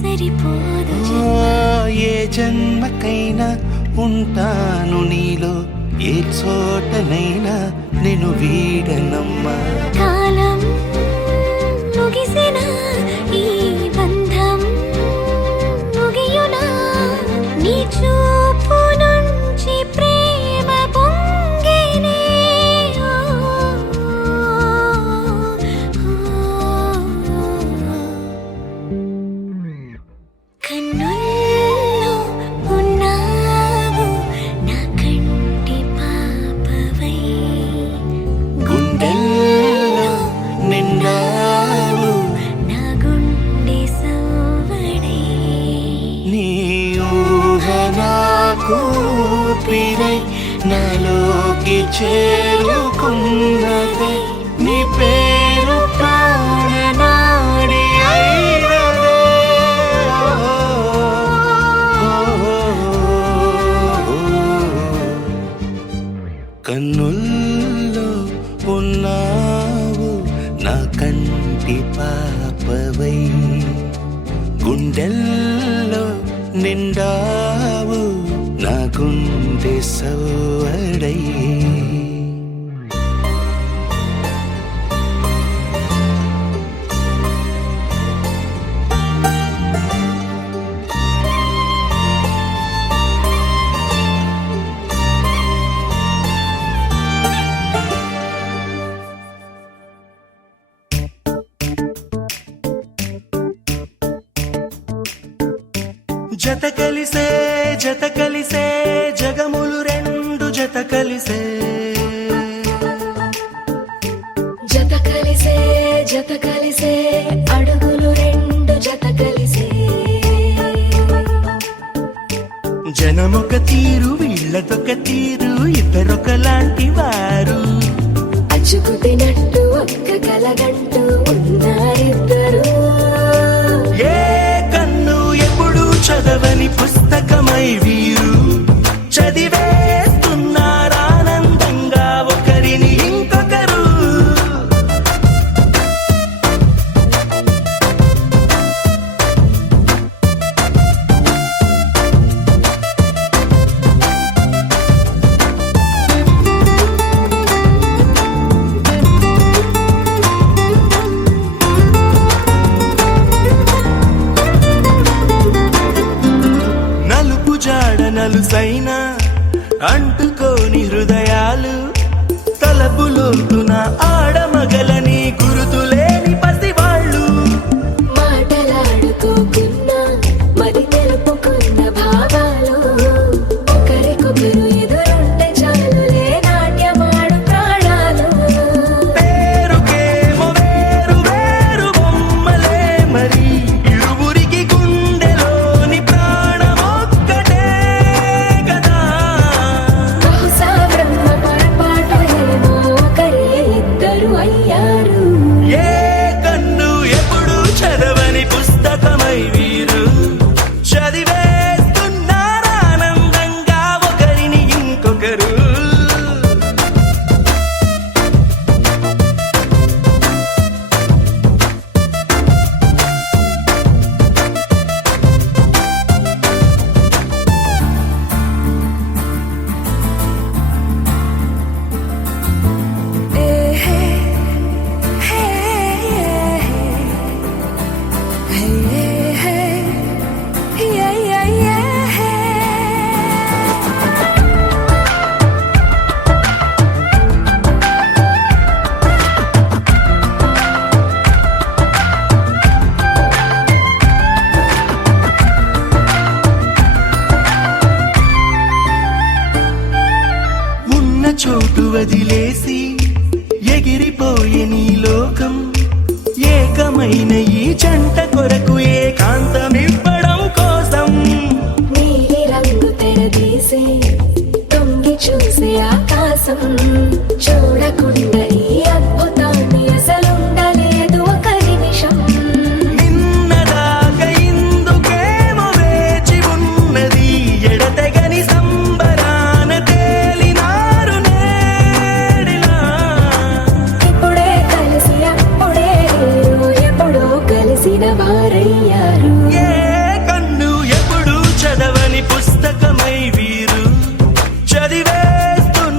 సరిపోదు ఏ జన్మకైనా ఉంటాను నీలో ఏ చోటనైనా నేను వీడనమ్మా. కాలం ముగిసిన ఈ బంధం ముగియునా నీ చూపు నుంచి ప్రేమ పొంగేనే. కన్నుల్లో ఉన్నావు నా కంటి పాపవై, గుండెల్లో నిండావు నా గుండె సవ్వడై. నీ ఊహ నాకు ఊపిరై నాలోకి చేరుకున్నదే. నీ పేరు ప్రాణనాడి అయినదే. కన్నుల్లో ఉన్నావు నా కంటి పాపవై, గుండెల్లో నిండావు నా గుండె సవ్వడై. జత కలిసే జత కలిసే జగములు రెండు జత కలిసే. జత కలిసే జత కలిసే అడుగులు రెండు జత కలిసే. జనమొక తీరు వీళ్ళదొక తీరు ఇద్దరొకలాంటి వారు. అచ్చుకు తినట్టు ఒక్క కలగంటూ ఉన్నారిద్దరు. ఏ కన్ను ఎప్పుడు చదవని పుస్తకమై వీరు చదివేస్తున్నారానందంగా ఒకరిని ఇంకొకరు. నలుపు జాడ నలుసైన అంటుకోని హృదయాలు, తలపులోతున ఆడమగలని గురుతులేని పసివాళ్ళు. మాటలాడుకోకున్నా మరి తెలుపుకున్న భావాలు, ఒకరికొకరు ఎదురుంటే చాలులే నాట్యమాడు ప్రాణాలు. పేరుకేమో వేరు వేరు బొమ్మలే మరి ఇరువురికి గుండెలోని ప్రాణమొక్కటే కదా. బహుశా బ్రహ్మ పొరపాటు ఏమో ఒకరే ఇద్దరు అయ్యారు. ఏ కన్ను ఎప్పుడు చదవని పుస్తకమై వీరు చదివేస్తున్నారానందంగా ఒకరిని ఇంకొకరు. ఉన్న చోటు వదిలేసి ఎగిరిపోయే నీ లోకం. ఏకమైన ఈ జంట కొరకు ఏకాంతమివ్వడం కోసం. నీలి రంగు తెరదీసే తొంగి చూసే ఆకాశం, చూడకుండా ఈ అద్భుతాన్ని అసలుండలేదు ఒక నిమిషం. నిన్నదాకా ఇందుకేమో వేచి ఉన్నది, ఎడతెగని సంబరాన తేలినారు నేడిలా. ఇప్పుడే కలిసి అప్పుడే ఎప్పుడో కలిసిన వారయ్యారు. ఏ కన్ను ఎప్పుడు చదవని పుస్తకమై వీరు చదివేస్తున్నారు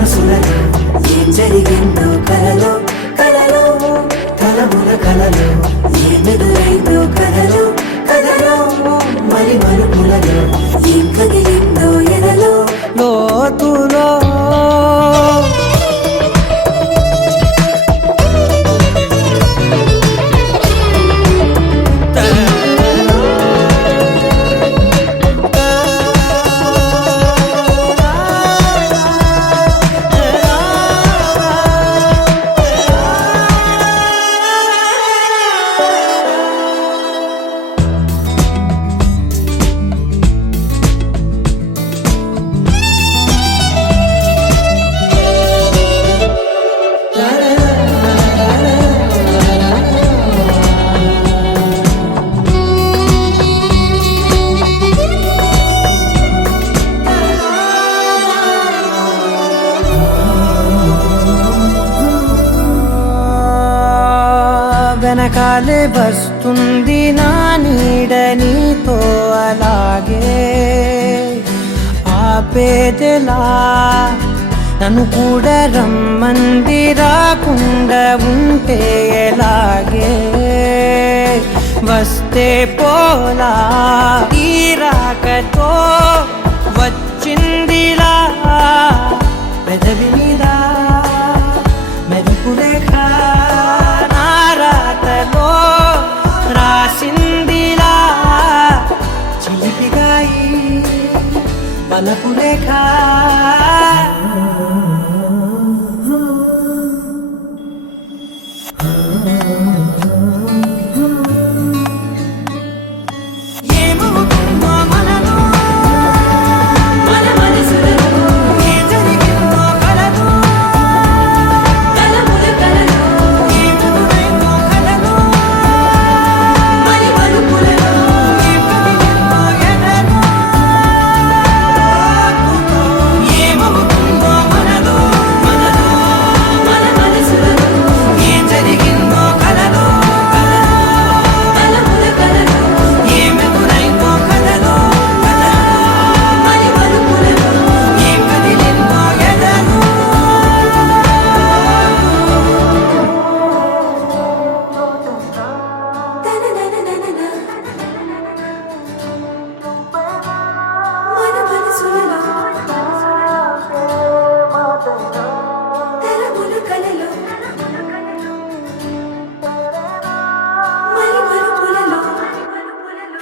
మనసులలో ఏం జరిగిందో కలలో కలలో తలముల కలలో ఏమెదురైందో కలలో కలలో మరి మరుపులలో ఏం కదిలిందో ఎదలో లోతులో వెనకాలే వస్తుంది నా నీడ నీతో అలాగే ఆపేదెలా నన్ను కూడా రమ్మంది రాకుండా ఉంటే ఎలాగే వస్తే పోలా తీరాకతో వచ్చిందిలా పెదవి మీద మెరుపు రేఖ నారాతలో రాసిందిలా చిలిపిగాయి వలపు రేఖ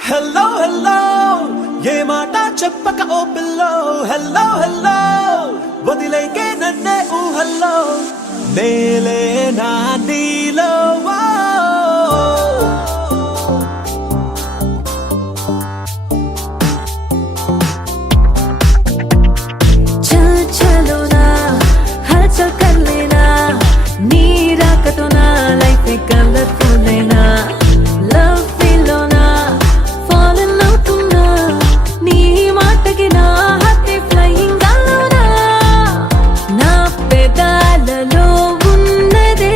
హలో హలో ఏ మాట చెప్పక ఓ పిల్లో హలో హలో వదిలేకే నన్నే ఊహల్లో నేలే నా నీలో చలో నా హల్చల్ కర్ లేనా నీ రాకతో నా లైఫ్ కలర్ఫుల్ అయినా లవ్ ఫీల్లోనా ఫాలన్ అవుతున్నా నీ మాటకి నా హార్ట్ ఫ్లయింగ్ గాల్లోనా నా పెదాలలో ఉన్నదే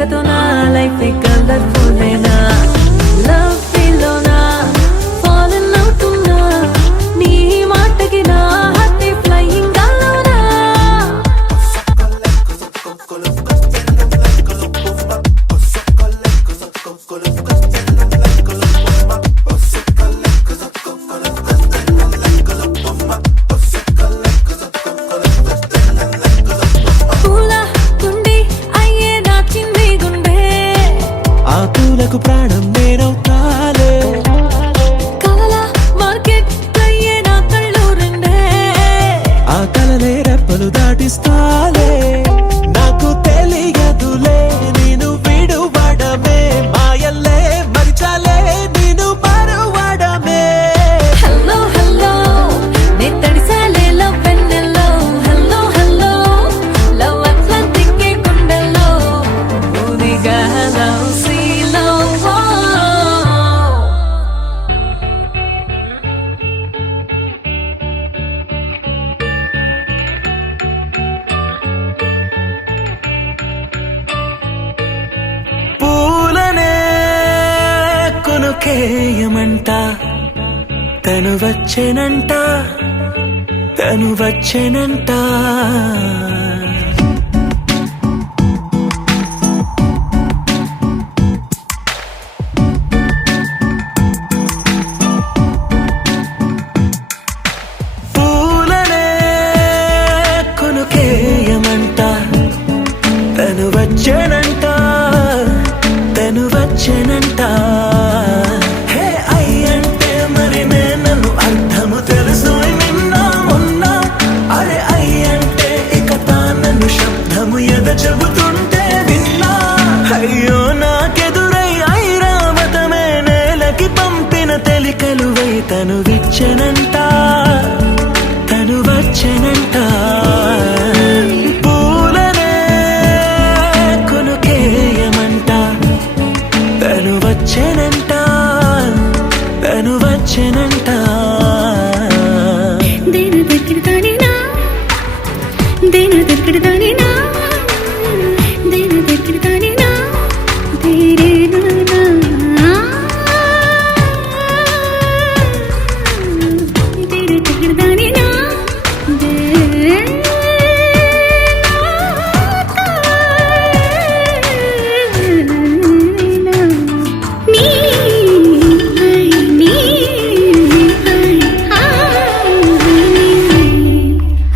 రాకతో నా లైఫ్ కలర్ఫుల్ అయినా లవ్ ఫీల్లోనా ఫాలన్ అవుతున్నా నీ మాటకి నా హార్ట్ ఫ్లయింగ్ గాల్లోనా పూల గుండి అయ్యే నా చిన్ని గుండె ఆ పూలకు ప్రాణం నేనవుతాలే కలల మార్కెట్ అయ్యే నా కళ్ళు రెండే ఆ కలలే రెప్పలు దాటిస్తాలే నాకు తెలియదులే నేను విడువడమే మాయల్లే మరిచాలే నేను మరువడమే హలో హలో నే తడిసాలే లవ్ వెన్నెల్లో హలో హలో లవ్ అట్లాంటిక్ గుండెల్లో ఊదిగా లవ్ సీలో పూలనే కొనుకేయమంట తను వచ్చేనంట తను వచ్చేనంట పూలనే కొనుకేయమంట తను వచ్చేనంట తను వచ్చేనంట హే అయ్యంటే మరి నేను అర్థము తెలుసు నిన్న మొన్న అరే అయ్యంటే ఇక తానను శబ్దము ఎద చెబుతుంటే విన్నా అయ్యో నాకెదురై ఐరావతమే నేలకి పంపిన తెలికలువై తను విచ్చెనంట తను వచ్చెనంట పూలనే కొనుకేయమంట తను వచ్చెనంట తను వచ్చెనంట దేన దగ్గరదానినా దేన దగ్గరదానినా దేన దగ్గరదానినా తేరే నానా దేన దగ్గరదానినా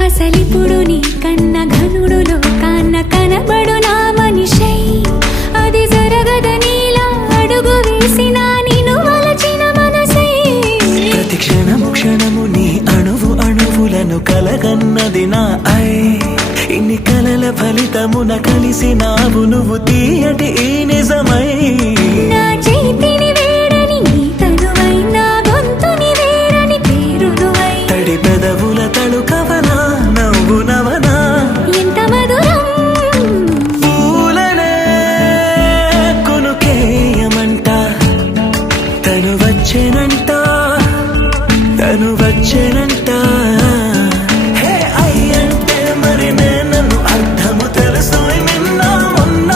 అసలిప్పుడు నీ కన్న ఘనుడులో కాన్న కనబడు నా మనిషై అది జరగదనిలా అడుగు వేసిన నిన్ను వలచిన మనసై ప్రతి క్షణము క్షణము నీ అణువు అణువులను కలగన్నది నా ఐ ఇన్ని కలల ఫలితమున కలిసినావు నువ్వు తీయటి ఈ నిజమై నా చేతిని వేడని నీ తనువై నా గొంతుని వేడని పేరునువై తడి పెదవుల తడుకవనా నవ్వు నవనా ఎంత మధురం పూలనే కొనుకేయమంట తను వచ్చేనంట తను వచ్చేనంట హే అయ్యంటే మరి నేను అర్థము తెలుసు నిన్న మొన్న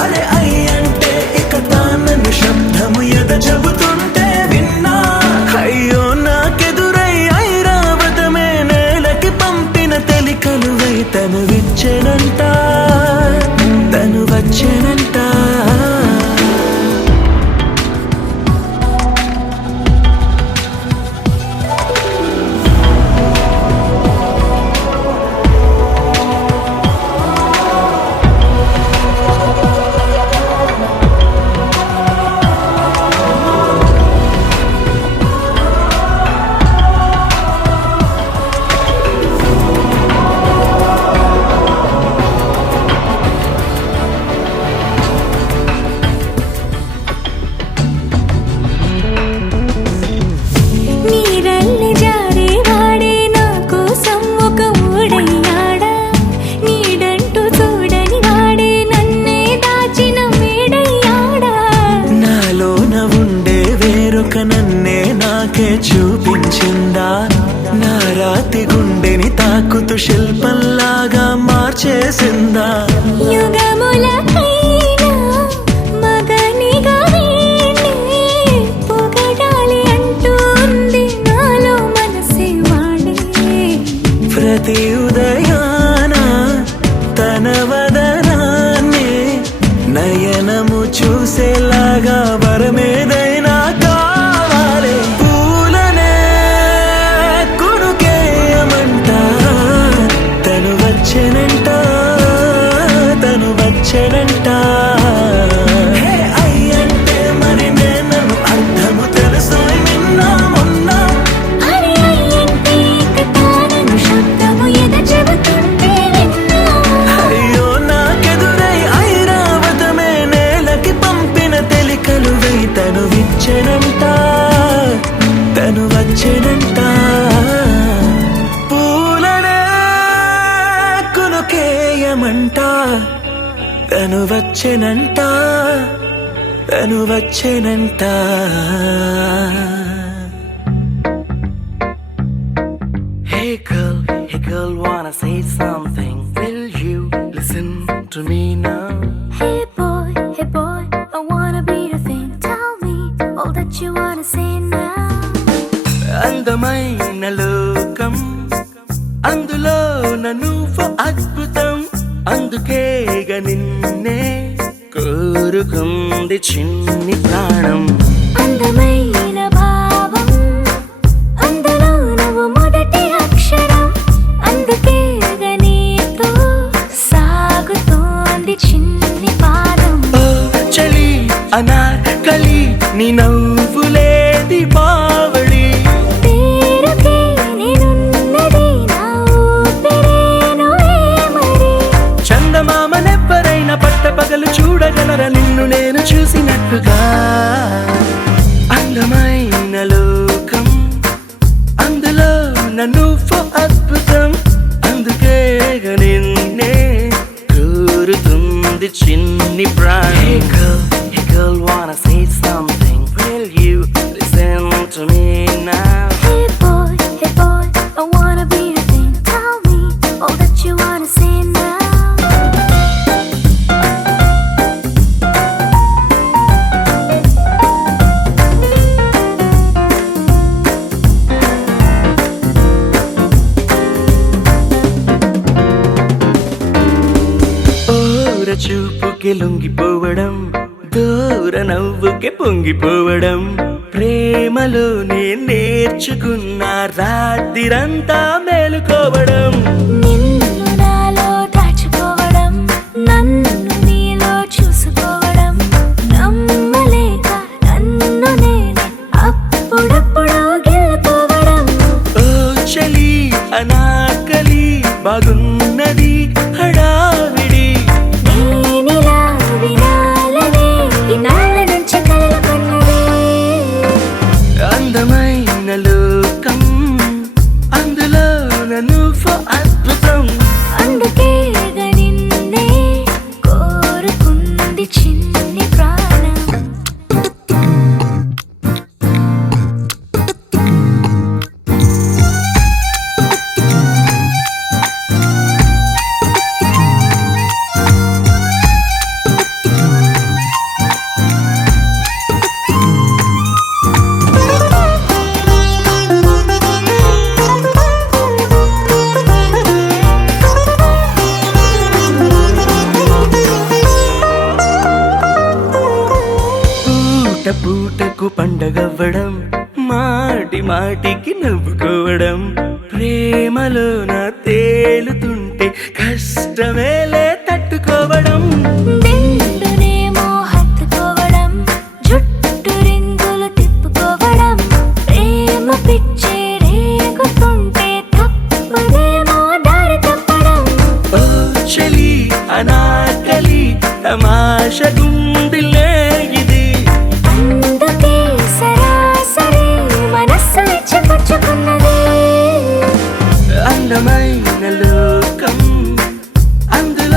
అరే అయ్యంటే ఇక తానను శబ్దము ఎద చెబుతుంటే విన్నా అయ్యో నాకెదురై ఐరావతమే నేలకి పంపిన తెలికలువై తను విచ్చెనంట తను వచ్చేనంట నీరల్లి జారే వాడే నా కోసం ఒక ఊడయ్యాడా నీడంటూ చూడని వాడే నన్నే దాచిన మేడయ్యాడా నాలోన ఉండే వేరొక నన్నే నాకే చూపించిందా నా రాతి గుండెని తాకుతూ శిల్పంలాగా మార్చేసిందా యుగములకైనా తను వచ్చేనంట పూలనే కునుకేయమంట తను వచ్చేనంట తను వచ్చేనంట Hey girl, wanna say something? Will you listen to me now? Hey boy, I wanna be your thing. Tell me all that you wanna say now. అందమైన లోకం అందులో నువ్వు అద్భుతం అందుకేగా నిన్నే కోరుకుంది చిన్ని ప్రాణం అందమైన భావం అందులో నువ్వు మొదటి అక్షరం అందుకే నీతో సాగుతోంది చిన్ని పాదం ఓ చలి అనార్కలి నీ నవ్వులేది బావళి పేరుకే నేనున్నది నా ఊపిరేనువే మరి చందమామనెవ్వరైనా పట్టపగలు చూడగలరా నిన్ను నేను చూసినట్టుగా అందమైన లోకం అందులో నువ్వు అద్భుతం అందుకే నిన్నే కోరుతుంది చిన్ని ప్రాణం Hey girl, wanna say something? Will you listen to me now? Hey boy, I wanna be your thing. Tell me all that you wanna say now. ఓర చూపుకి లొంగిపోవడం దూర నవ్వుకి పొంగిపోవడం ప్రేమలోనే నేర్చుకున్న రాత్రిరంతా మేలుకోవడం నిన్ను నాలో దాచుకోవడం నన్ను నీలో చూసుకోవడం నమ్మలేక నన్ను నేనే అప్పుడప్పుడు గెలుకోవడం ఓ చలి అనాకలి బాగున్నది హడావిడి నేనిలా వినాలనే ఇన్నాళ్ళ నుంచి కలలు కన్నదే అందమైన లోకం అందులో నువ్వు అద్భుతం అందుకే నిన్నే కోరుకుంది చిన్ని ప్రాణం పూట పూటకు పండగవ్వడం మాటి మాటికి నవ్వుకోవడం ప్రేమలోన తేలుతుంటే కష్టమేలే తట్టుకోవడం దిండునేమో హత్తుకోవడం జుట్టు రింగులు తిప్పుకోవడం ప్రేమ పిచ్చి రేగుతుంటే తప్పదేమో దారి తప్పడం ఓ చలి అనాకలి తమాష గుండిలే ఇది అందుకే సరాసరి మనస్సు ఇచ్చిపుచ్చుకున్నది అందమైన లోకం అందులో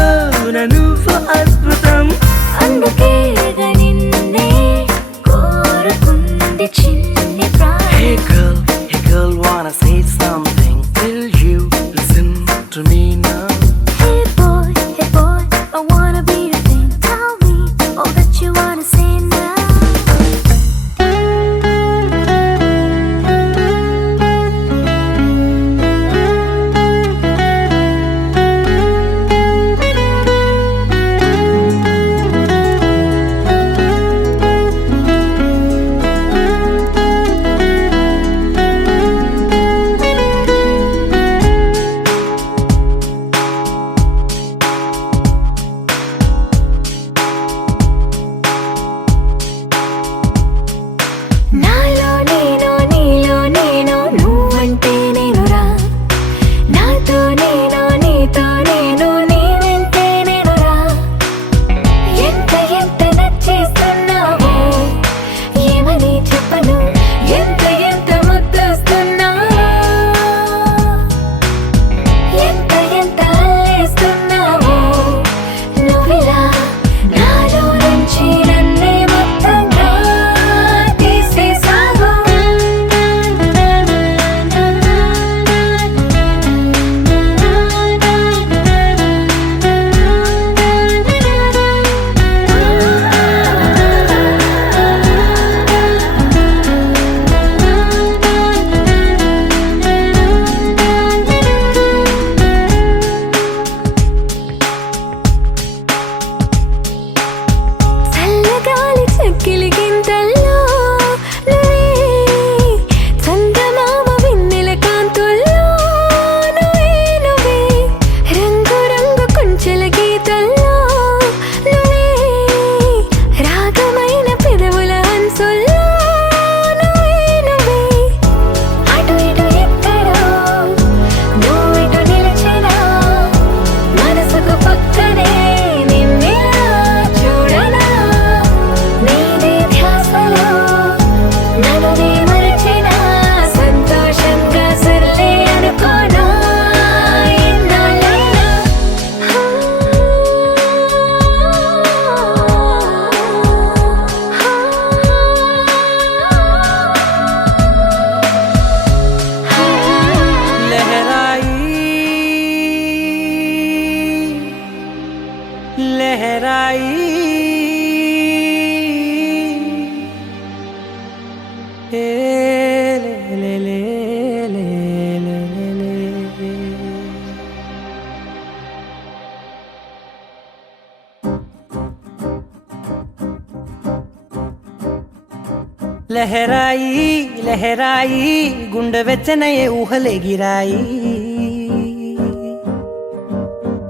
లహరాయి లహరాయి గుండె వెచ్చనయే ఊహలెగిరాయి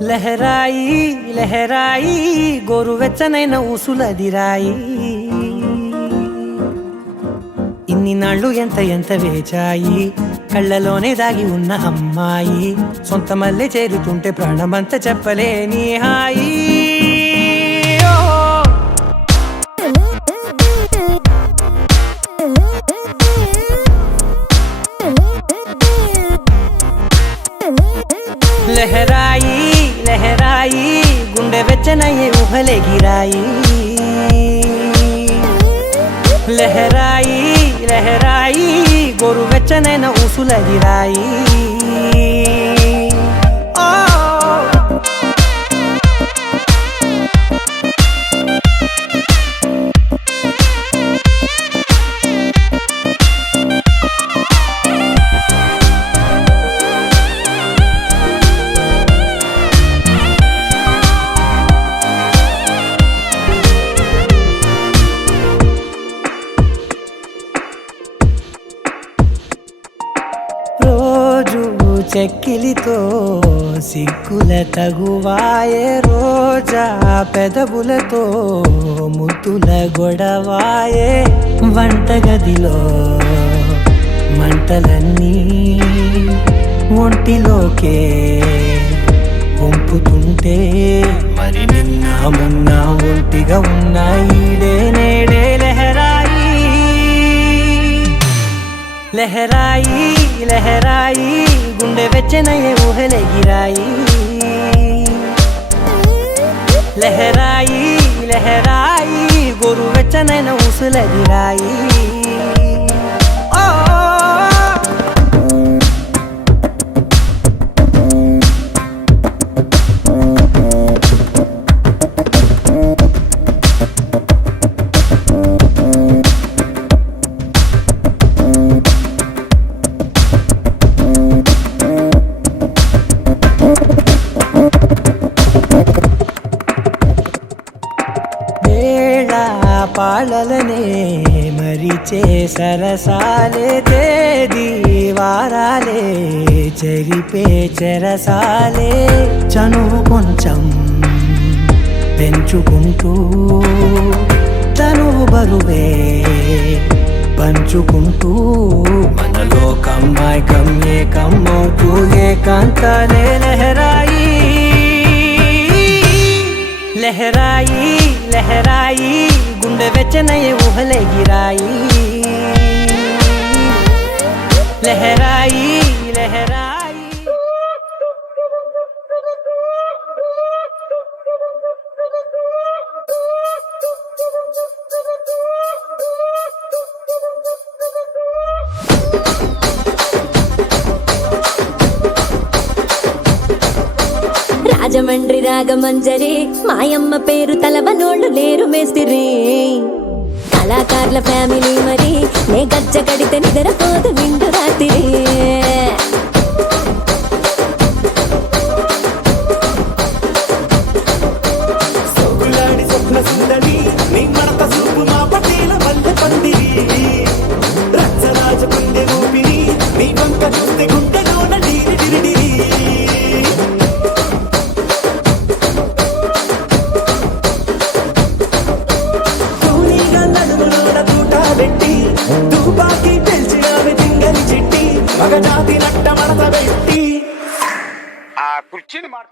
లహరాయి లహరాయి గోరు వెచ్చనైన ఊసులదిరాయి ఇన్ని నాళ్ళు ఎంత ఎంత వేచాయి కళ్ళలోనే దాగి ఉన్న అమ్మాయి సొంత మల్లె చేరుతుంటే ప్రాణమంతా చెప్పలేని హాయి లహరాయి లహరాయి గుండె వెచ్చనయ్యే ఊహలెగిరాయి లహరాయి లహరాయి గోరు వెచ్చనైన ఊసులదిరాయి రోజు చెక్కిలితో సిగ్గుల తగువాయే రోజా పెదవులతో ముద్దుల గొడవాయే వంటగదిలో మంటలన్నీ ఒంటిలోకే వంపుతుంటే మరి నిన్న మొన్న ఒంటిగా ఉన్నాయి నేడే లహరాయి లహరాయి లహరాయి గుండె వెచ్చనయ్యే ఊహలెగిరాయి లహరాయి లహరాయి గోరు వెచ్చనైన ఊసులదిరాయి పాలలనే మరిచే సరసాలే తేదీ వారాలే చెరిపే చెరసాలే చనువు కొంచెం పెంచుకుంటూ తనువు బరువే పంచుకుంటూ మనలో కమ్మాయికం ఏకమవుతూ ఏకాంతాలే లహరాయి లహరాయి లహరాయి గుండె వెచ్చనయ్యే ఊహలెగిరాయి లహరాయి లహరాయి రాజమండ్రి రాగమంజరి మాయమ్మ పేరు తలవనోళ్ళు లేరు మేస్తిరి కళాకారుల ఫ్యామిలీ మరి నే గజ్జ కడితే నిద్రపోదు నిండు రాత్రి సోగులాడి స్వప్న సుందరి నీ మడత సూపు మా పటేల మల్లె పందిరి రచ్చరాజ పుండె ఊపిరి నీ వంక చూస్తే గుండెలోన డీరి డిరిడిరి తుపాకి పెంచి ఆమె తింగని చిట్టి మగ జాతి నట్ట మడత పెట్టి